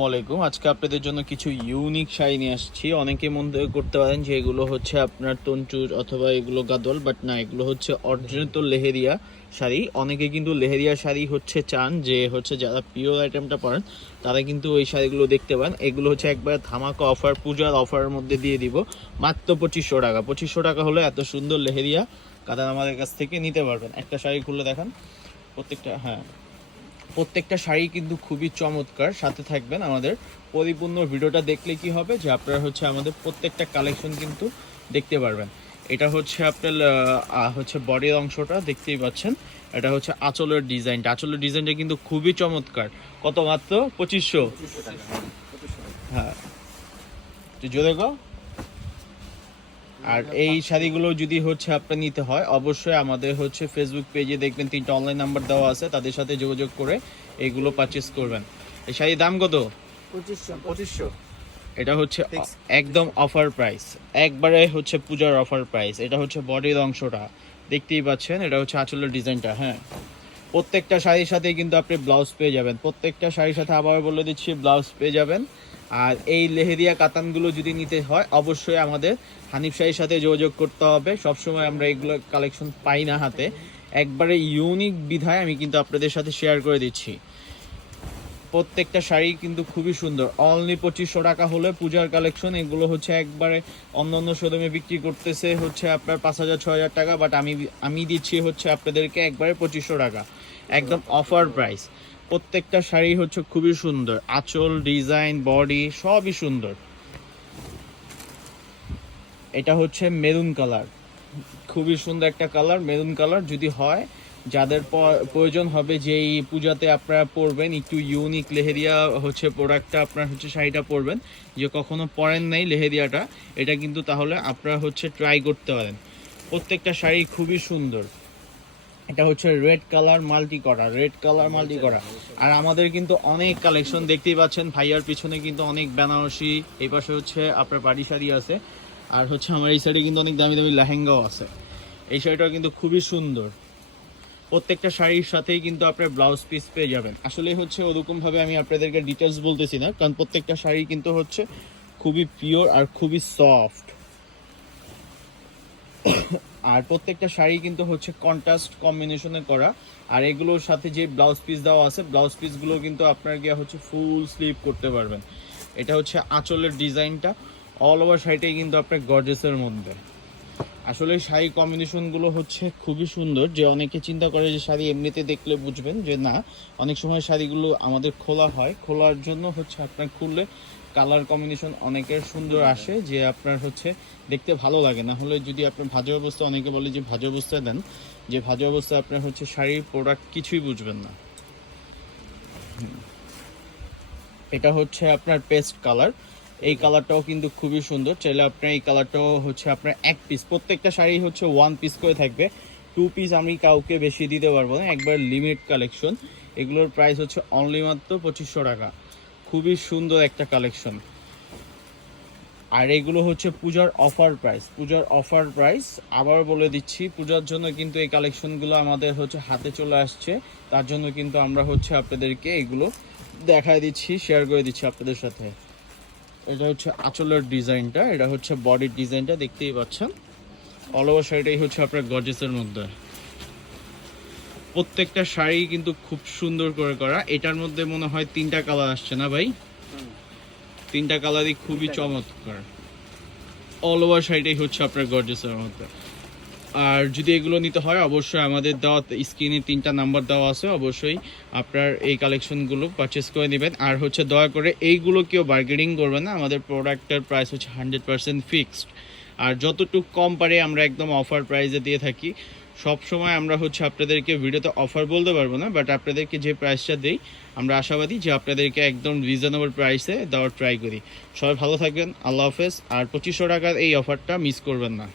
আসসালামাইকুম আজকে আপনাদের জন্য কিছু ইউনিক শাড়ি নিয়ে আসছি। অনেকে মনে করতে পারেন যে এগুলো হচ্ছে আপনার তঞ্চুর অথবা এগুলো গাদল বাট না, এগুলো হচ্ছে অরিজিনাল লেহেরিয়া শাড়ি। অনেকে কিন্তু লেহেরিয়া শাড়ি হচ্ছে চান যে হচ্ছে যারা পিওর আইটেমটা পারেন, তারা কিন্তু ওই শাড়িগুলো দেখতে পান এগুলো হচ্ছে একবার ধামাকা অফার পূজার অফারের মধ্যে দিয়ে দিব। মাত্র পঁচিশশো টাকা। পঁচিশশো টাকা হলে এত সুন্দর লেহেরিয়া কাতান আমাদের কাছ থেকে নিতে পারবেন। একটা শাড়ি খুলে দেখান। প্রত্যেকটা হ্যাঁ। প্রত্যেকটা শাড়ি কিন্তু খুবই চমৎকার। সাথে থাকবেন আমাদের পরিপূর্ণ ভিডিওটা দেখলে কি হবে যে আপনারা হচ্ছে আমাদের প্রত্যেকটা কালেকশন কিন্তু দেখতে পারবেন। এটা হচ্ছে আপনার হচ্ছে বডির অংশটা দেখতেই পাচ্ছেন। এটা হচ্ছে আঁচলের ডিজাইনটা। আঁচলের ডিজাইনটা কিন্তু খুবই চমৎকার। কত মাত্র? পঁচিশশো। হ্যাঁ। জোরে গো আর এই শাড়িগুলো যদি হচ্ছে আপনার নিতে হয় অবশ্যই আমাদের হচ্ছে ফেসবুক পেজে দেখবেন তিনটা অনলাইন নাম্বার দেওয়া আছে তাদের সাথে যোগাযোগ করে এইগুলো পারচেস করবেন। এই শাড়ির দাম কত? পঁচিশশো। পঁচিশশো। এটা হচ্ছে একদম অফার প্রাইস একবারে হচ্ছে পূজার অফার প্রাইস এটা হচ্ছে বডির অংশটা। দেখতেই পাচ্ছেন এটা হচ্ছে আঁচলের ডিজাইনটা হ্যাঁ। প্রত্যেকটা শাড়ির সাথে কিন্তু আপনি ব্লাউজ পেয়ে যাবেন। প্রত্যেকটা শাড়ির সাথে আবার বলে দিচ্ছি ব্লাউজ পেয়ে যাবেন। আর এই লেহেরিয়া কাতানগুলো যদি নিতে হয়, অবশ্যই আমাদের হানিফ শাড়ির সাথে যোগাযোগ করতে হবে। সবসময় আমরা এগুলো কালেকশন পাই না হাতে। একবারে ইউনিক বিধায় আমি কিন্তু আপনাদের সাথে শেয়ার করে দিচ্ছি। প্রত্যেকটা শাড়ি কিন্তু খুবই সুন্দর। অনলি পঁচিশশো টাকা হলে পূজার কালেকশন এগুলো হচ্ছে একবারে অন্য অন্য শোরুমে বিক্রি করতেছে হচ্ছে আপনার পাঁচ হাজার ছ হাজার টাকা বাট আমি আমি দিচ্ছি হচ্ছে আপনাদেরকে একবারে পঁচিশশো টাকা। একদম অফার প্রাইস প্রত্যেকটা শাড়ি হচ্ছে খুবই সুন্দর। আঁচল, ডিজাইন, বডি সবই সুন্দর। এটা হচ্ছে মেরুন কালার। খুবই সুন্দর একটা কালার, মেরুন কালার যদি হয়, যাদের প্রয়োজন হবে যে এই পূজাতে আপনারা পরবেন, একটু ইউনিক লেহেরিয়া হচ্ছে প্রোডাক্টটা আপনার হচ্ছে শাড়িটা পরবেন, যে কখনো পরেন নাই লেহেরিয়াটা, এটা কিন্তু তাহলে আপনারা হচ্ছে ট্রাই করতে পারেন। প্রত্যেকটা শাড়ি খুবই সুন্দর। এটা হচ্ছে রেড কালার মাল্টি করা রেড কালার মাল্টি করা। আর আমাদের কিন্তু অনেক কালেকশন দেখতেই পাচ্ছেন ভাইয়ার পিছনে কিন্তু অনেক বেনারসি এই পাশে হচ্ছে আপনার বাড়ি শাড়ি আছে আর হচ্ছে আমার এই সাইডে কিন্তু অনেক দামি দামি লেহেঙ্গাও আছে। এই শাড়িটাও কিন্তু খুবই সুন্দর। প্রত্যেকটা শাড়ির সাথেই কিন্তু আপনার ব্লাউজ পিস পেয়ে যাবেন। আসলে হচ্ছে ওরকমভাবে আমি আপনাদেরকে ডিটেলস বলতেছি না কারণ প্রত্যেকটা শাড়ি কিন্তু হচ্ছে খুবই পিওর আর খুবই সফট আর প্রত্যেকটা শাড়ি কিন্তু হচ্ছে কন্ট্রাস্ট কম্বিনেশনে করা। আর এগুলোর সাথে যে ব্লাউজ পিস দেওয়া আছে ব্লাউজ পিসগুলো কিন্তু আপনার গিয়ে হচ্ছে ফুল স্লিভ করতে পারবেন। এটা হচ্ছে আঁচলের ডিজাইনটা। অল ওভার শাড়িটাই কিন্তু আপনার গর্জেসের মধ্যে। আসলে শাড়ি কম্বিনেশনগুলো হচ্ছে খুবই সুন্দর। যে অনেকে চিন্তা করে যে শাড়ি এমনিতে দেখলে বুঝবেন যে না, অনেক সময় শাড়িগুলো আমাদের খোলা হয়। খোলার জন্য হচ্ছে আপনার খুললে কালার কম্বিনেশন অনেকের সুন্দর আসে যে আপনার হচ্ছে দেখতে ভালো লাগে। না হলে যদি আপনার ভাজা অবস্থা অনেকে বলে যে ভাজা অবস্থায় দেন, যে ভাজা অবস্থায় আপনার হচ্ছে শাড়ির প্রোডাক্ট কিছুই বুঝবেন না। এটা হচ্ছে আপনার পেস্ট কালার এই কালারটাও কিন্তু খুবই সুন্দর। চাইলে আপনার এই কালারটাও হচ্ছে আপনার এক পিস প্রত্যেকটা শাড়ি হচ্ছে ওয়ান পিস করে থাকবে। টু পিস আমি কাউকে বেশি দিতে পারব না, একবার লিমিট কালেকশন এগুলোর প্রাইস হচ্ছে অনলি মাত্র পঁচিশশো টাকা। খুবই সুন্দর একটা কালেকশন আর এগুলো হচ্ছে পূজার অফার প্রাইস পূজার অফার প্রাইস আবার বলে দিচ্ছি, পূজার জন্য কিন্তু এই কালেকশনগুলো আমাদের হচ্ছে হাতে চলে আসছে। তার জন্য কিন্তু আমরা হচ্ছে আপনাদেরকে এগুলো দেখায় দিচ্ছি শেয়ার করে দিচ্ছি আপনাদের সাথে। এটা হচ্ছে আঁচলের ডিজাইনটা, এটা হচ্ছে বডির ডিজাইনটা দেখতেই পাচ্ছেন। অল ওভার শাড়িটাই হচ্ছে আপনার গর্জেসের মধ্যে। প্রত্যেকটা শাড়ি কিন্তু খুব সুন্দর করে করা। এটার মধ্যে মনে হয় তিনটা কালার আসছে না ভাই? তিনটা কালারই খুবই চমৎকার। অল ওভার শাড়িটাই হচ্ছে আপনার গর্জেসের মধ্যে। আর যদি এগুলো নিতে হয় অবশ্যই আমাদের দেওয়া স্ক্রিনে তিনটা নাম্বার দেওয়া আছে অবশ্যই আপনার এই কালেকশনগুলো পারচেস করে নেবেন। আর হচ্ছে দয়া করে এইগুলো কেউ বার্গেনিং করবেন না আমাদের প্রোডাক্টের প্রাইস হচ্ছে হান্ড্রেড পার্সেন্ট ফিক্সড আর যতটুকু কম পারে আমরা একদম অফার প্রাইসে দিয়ে থাকি। সব সময় আমরা হচ্ছে আপনাদেরকে ভিডিওতে অফার বলতে পারব না বাট আপনাদেরকে যে প্রাইসটা দিই, আমরা আশাবাদী যে আপনাদেরকে একদম রিজনেবল প্রাইসে দেওয়ার ট্রাই করি। সবাই ভালো থাকবেন, আল্লাহ হাফেজ, আর পঁচিশশো টাকার এই অফারটা মিস করবেন না।